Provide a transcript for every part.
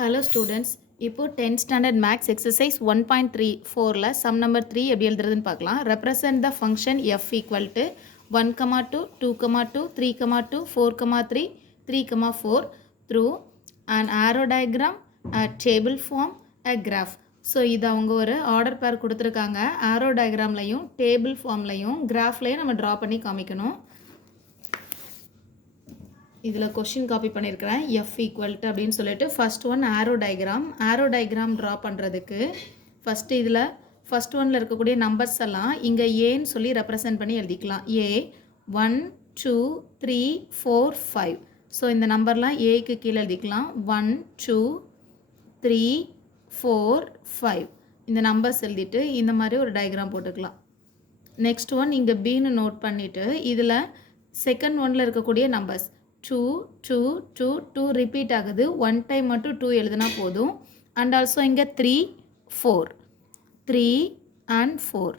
Hello students, இப்போ 10th standard max exercise 1.34ல sum number 3 எப்படி எழுதுறதுன்னு பார்க்கலாம். Represent the function f equal to 1, 2, 2, 2, 3, 2, 4, 3, 3, 4 through an arrow diagram, a table form, a graph. So இது அவங்க ஒரு order பேர் கொடுத்துருக்காங்க. ஆரோ டயக்ராம்லையும் table ஃபார்ம்லையும் கிராஃப்லையும் நம்ம ட்ரா பண்ணி காமிக்கணும். இதில் கொஷின் காப்பி பண்ணியிருக்கிறேன். எஃப் ஈக்குவல் டு அப்படின்னு சொல்லிட்டு first one arrow diagram draw பண்ணுறதுக்கு ஃபஸ்ட் ஒன்னில் இருக்கக்கூடிய நம்பர்ஸ் எல்லாம் இங்கே ஏன்னு சொல்லி ரெப்ரசன்ட் பண்ணி எழுதிக்கலாம். ஏ 1 2 3 4 5. ஸோ இந்த நம்பர்லாம் ஏக்கு கீழே எழுதிக்கலாம். 1 2 3 4 5 இந்த நம்பர்ஸ் எழுதிட்டு இந்த மாதிரி ஒரு டயக்ராம் போட்டுக்கலாம். நெக்ஸ்ட் ஒன் இங்கே பின்னு நோட் பண்ணிவிட்டு இதில் செகண்ட் ஒன்னில் இருக்கக்கூடிய நம்பர்ஸ் 2 2 2 2 ரிப்பீட் ஆகுது. ஒன் டைம் மட்டும் 2 எழுதுனா போதும். அண்ட் ஆல்சோ இங்கே 3 4 3 அண்ட் 4.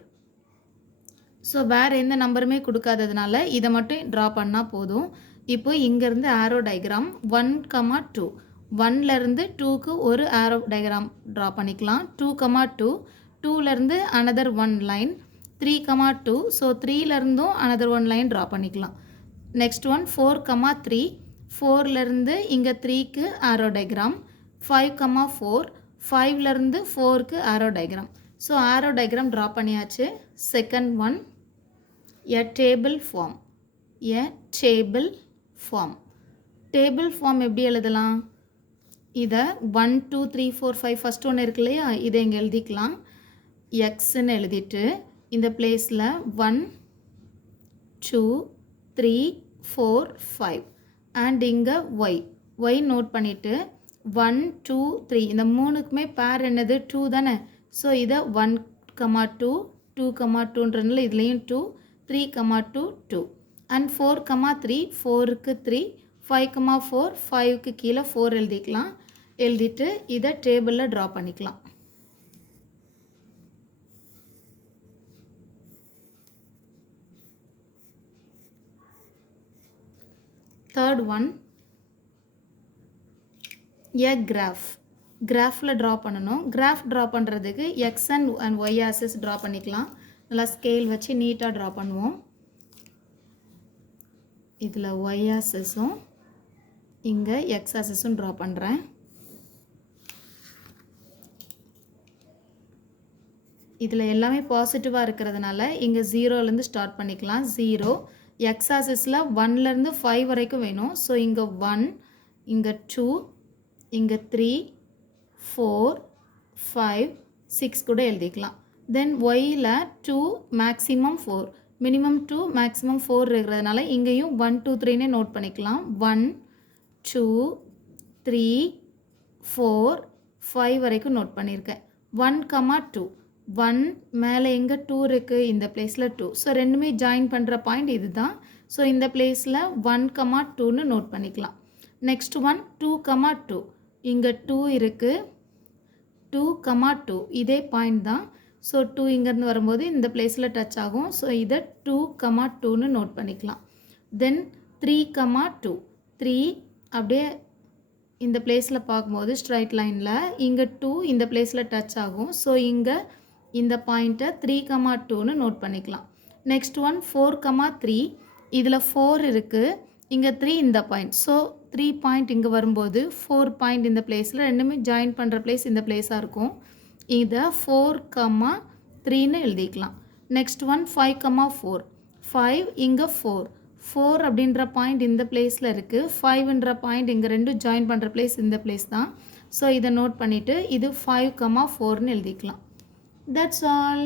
ஸோ வேறு எந்த நம்பருமே கொடுக்காததுனால இதை மட்டும் ட்ரா பண்ணால் போதும். இப்போ இங்கேருந்து ஆரோ டயக்ராம் 1, 2 1லேருந்து 2க்கு ஒரு ஆரோ டயக்ராம் ட்ரா பண்ணிக்கலாம். 2, 2 2லேருந்து அனதர் 1 லைன், 3, 2 ஸோ 3லேருந்தும் அனதர் 1 லைன் ட்ரா பண்ணிக்கலாம். நெக்ஸ்ட் ஒன் 4, 3 4லேருந்து இங்கே 3க்கு ஆரோ டயக்ராம், 5, 4 5லேருந்து 4க்கு arrow diagram. So arrow diagram draw பண்ணியாச்சு. Second one table form. Table form எப்படி எழுதலாம்? இதை 1 2 3 4 5 ஃபஸ்ட் ஒன்று இருக்கு இல்லையா, இதை இங்கே எழுதிக்கலாம். எக்ஸ்ன்னு எழுதிட்டு இந்த பிளேஸில் 1 2 3 4 5 அண்ட் இங்கே ஒய் நோட் பண்ணிவிட்டு 1 2 3 இந்த மூணுக்குமே பேர் என்னது 2 தானே. ஸோ இதை 1, 2 2, 2ன்றதுல இதுலேயும் 2 3, 2 2 அண்ட் 4, 3 4க்கு 3 5, 4 5க்கு கீழே 4 எழுதிக்கலாம். எழுதிட்டு இதை டேபிளில் ட்ரா பண்ணிக்கலாம். தேர்ட் ஒன் கிராஃபில் ட்ரா பண்ணணும். கிராஃப் ட்ரா பண்ணுறதுக்கு X and Y axis draw பண்ணிக்கலாம். நல்லா ஸ்கேல் வச்சு நீட்டாக ட்ரா பண்ணுவோம். இதில் ஒய் ஆக்சிஸும் இங்கே எக்ஸ் ஆக்சிஸும் ட்ரா பண்ணுறேன். இதில் எல்லாமே பாசிட்டிவாக இருக்கிறதுனால இங்கே 0லேருந்து ஸ்டார்ட் பண்ணிக்கலாம். 0 எக்ஸ் ஆக்சிஸில் 1லேருந்து 5 வரைக்கும் வேணும். ஸோ இங்கே 1 இங்கே 2 இங்கே 3 4 5 6 கூட எழுதிக்கலாம். தென் ஒயில் 2 மேக்ஸிமம் 4 மினிமம் 2 மேக்ஸிமம் 4 இருக்கிறதுனால இங்கேயும் 1 2 3னே நோட் பண்ணிக்கலாம். 1 2 3 4 5 வரைக்கும் நோட் பண்ணியிருக்கேன். 1, 2 1 மேலே எங்கே 2 இருக்குது, இந்த பிளேஸில் 2. ஸோ ரெண்டுமே ஜாயின் பண்ணுற பாயிண்ட் இது தான். ஸோ இந்த பிளேஸில் 1, 2ன்னு நோட் பண்ணிக்கலாம். நெக்ஸ்ட் ஒன் 2, 2 இங்கே 2 இருக்குது. 2, 2 இதே பாயிண்ட் தான். ஸோ 2 இங்கேருந்து வரும்போது இந்த பிளேஸில் டச் ஆகும். ஸோ இதை 2, 2ன்னு நோட் பண்ணிக்கலாம். தென் 3, 2 3 அப்படியே இந்த பிளேஸில் பார்க்கும்போது ஸ்ட்ரைட் லைனில் இங்கே 2 இந்த பிளேஸில் டச் ஆகும். ஸோ இங்கே இந்த பாயிண்ட்டை 3, 2ன்னு நோட் பண்ணிக்கலாம். நெக்ஸ்ட் ஒன் 4, 3 இதில் 4 இருக்குது, இங்கே 3 இந்த பாயிண்ட். ஸோ 3 பாயிண்ட் இங்கே வரும்போது 4 பாயிண்ட் இந்த பிளேஸில் ரெண்டுமே ஜாயின் பண்ணுற பிளேஸ் இந்த பிளேஸாக இருக்கும். இதை 4, 3ன்னு எழுதிக்கலாம். நெக்ஸ்ட் ஒன் 5, 4 5 இங்கே 4 அப்படின்ற பாயிண்ட் இந்த பிளேஸில் இருக்குது. 5ன்ற பாயிண்ட் இங்கே ரெண்டும் ஜாயின் பண்ணுற பிளேஸ் இந்த பிளேஸ் தான். ஸோ இதை நோட் பண்ணிவிட்டு இது 5, 4ன்னு எழுதிக்கலாம். That's all.